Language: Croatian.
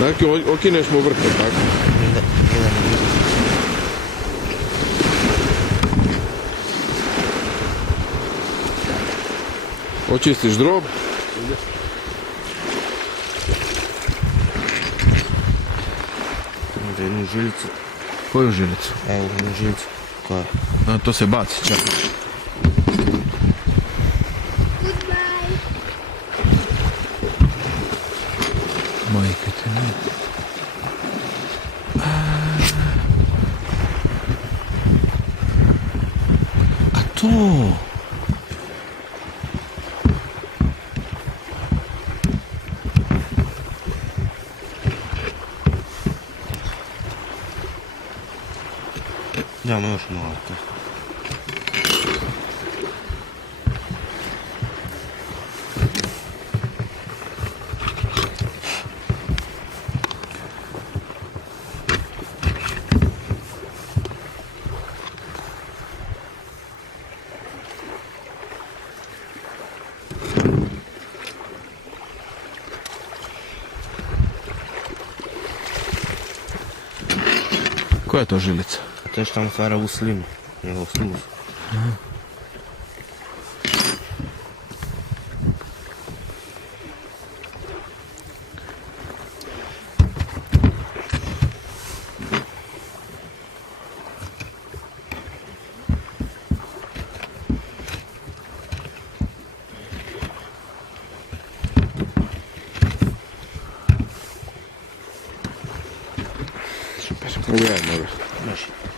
Znači, okineš mu vrh, tako? Očistiš drob. Jednu žilicu. Koju žilicu? Evo, jednu žilicu. Koja? A, to se baci, čak. Majke te ne. A to... Dajmo još malo. Koja je to žilica? To je što tamo stvara u slinu. Njegov sluz. Super, pogledaj, može. Može.